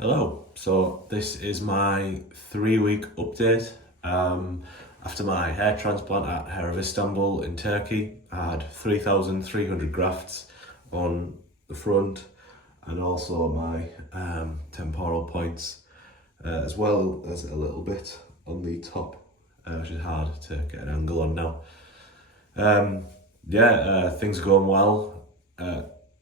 Hello, so this is my 3-week update. After my hair transplant at Hair of Istanbul in Turkey, I had 3,300 grafts on the front and also my temporal points, as well as a little bit on the top, which is hard to get an angle on now. Things are going well.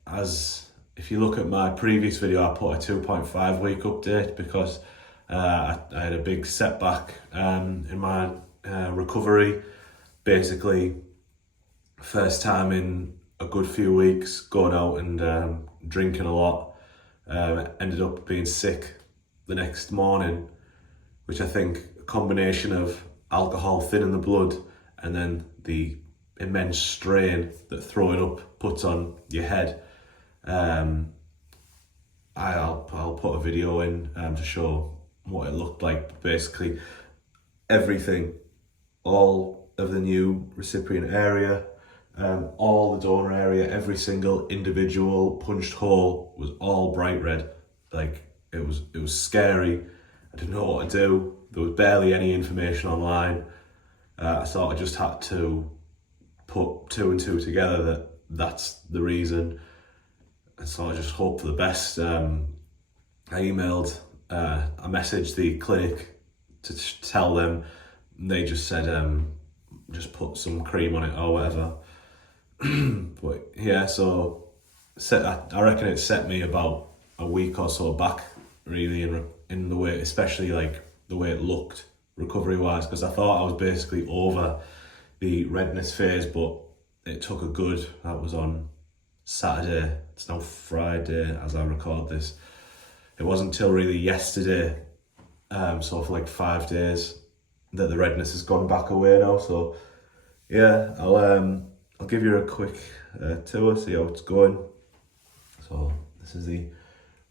As if you look at my previous video, I put a 2.5 week update because I had a big setback in my recovery. Basically, first time in a good few weeks going out and drinking a lot. Ended up being sick the next morning, which I think a combination of alcohol thinning the blood and then the immense strain that throwing up puts on your head. I'll put a video in to show what it looked like. Basically, everything, all of the new recipient area, all the donor area, every single individual punched hole was all bright red. Like it was scary. I didn't know what to do. There was barely any information online. I thought I just had to put two and two together that that's the reason. And so I just hope for the best. I messaged the clinic to tell them. They just said, just put some cream on it or whatever. But yeah, so I reckon it set me about a week or so back, really, in the way, especially like the way it looked recovery wise, because I thought I was basically over the redness phase, but it took that was on Saturday. It's now Friday as I record this. It wasn't until really yesterday, so for like 5 days, that the redness has gone back away now. So yeah, I'll give you a quick tour, see how it's going. So this is the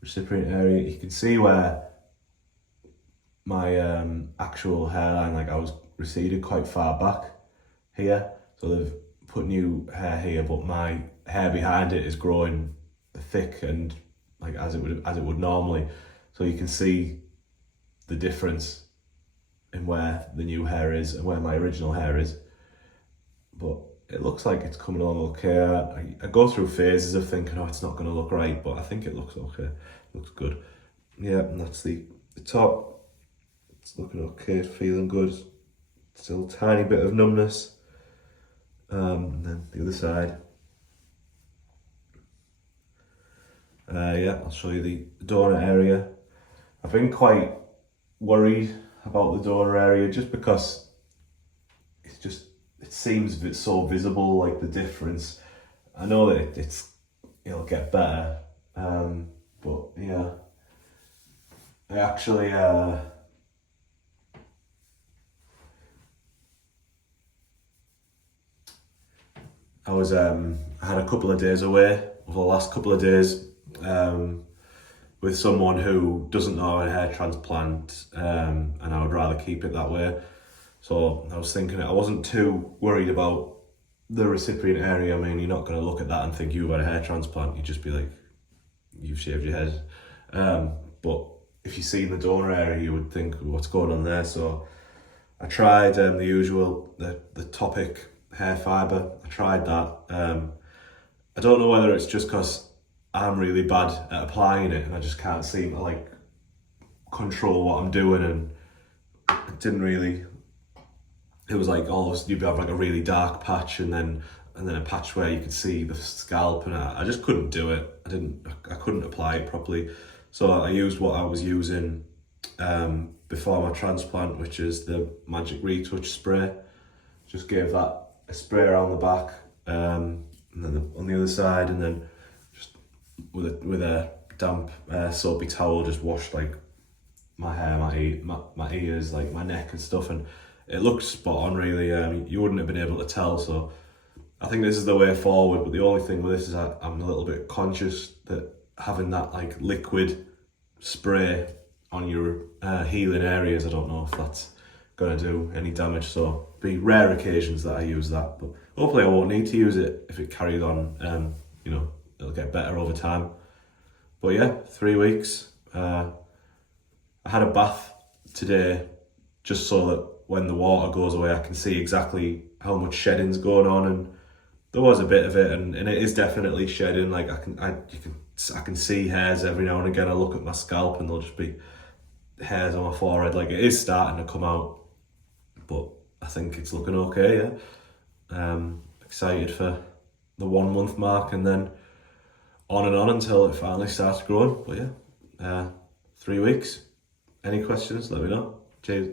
recipient area. You can see where my actual hairline, like I was receded quite far back here. So they've put new hair here, but my hair behind it is growing thick and like as it would normally. So you can see the difference in where the new hair is and where my original hair is. But it looks like it's coming along okay. I go through phases of thinking, oh, it's not going to look right, but I think it looks okay. It looks good. Yeah, and that's the top. It's looking okay, feeling good. Still a tiny bit of numbness. And then the other side. I'll show you the donor area. I've been quite worried about the donor area just because it seems so visible, like the difference. I know that it'll get better, but yeah, I actually I had a couple of days away over the last couple of days with someone who doesn't know a hair transplant, and I would rather keep it that way. So I was thinking I wasn't too worried about the recipient area. I mean, you're not going to look at that and think you've had a hair transplant. You'd just be like, you've shaved your head. But if you see the donor area, you would think, what's going on there? So I tried the usual, the Topic hair fibre. I tried that. I don't know whether it's just because I'm really bad at applying it and I just can't seem to like control what I'm doing, and it didn't really. It was like all of a sudden you'd have like a really dark patch and then a patch where you could see the scalp, and I just couldn't do it. I couldn't apply it properly. So I used what I was using before my transplant, which is the Magic Retouch spray. Just gave that a spray around the back, and then on the other side, and then just with a damp soapy towel, just washed like my hair, my ears, like my neck and stuff, and it looked spot on really. You wouldn't have been able to tell, so I think this is the way forward. But the only thing with this is I'm a little bit conscious that having that like liquid spray on your healing areas, I don't know if that's gonna do any damage. So be rare occasions that I use that, but hopefully I won't need to use it if it carries on. It'll get better over time. But yeah, 3 weeks. I had a bath today just so that when the water goes away I can see exactly how much shedding's going on, and there was a bit of it, and it is definitely shedding. Like I can see hairs every now and again. I look at my scalp and there'll just be hairs on my forehead. Like it is starting to come out, but I think it's looking okay. Yeah, excited for the 1 month mark and then on and on until it finally starts growing. But yeah, 3 weeks. Any questions? Let me know. Cheers.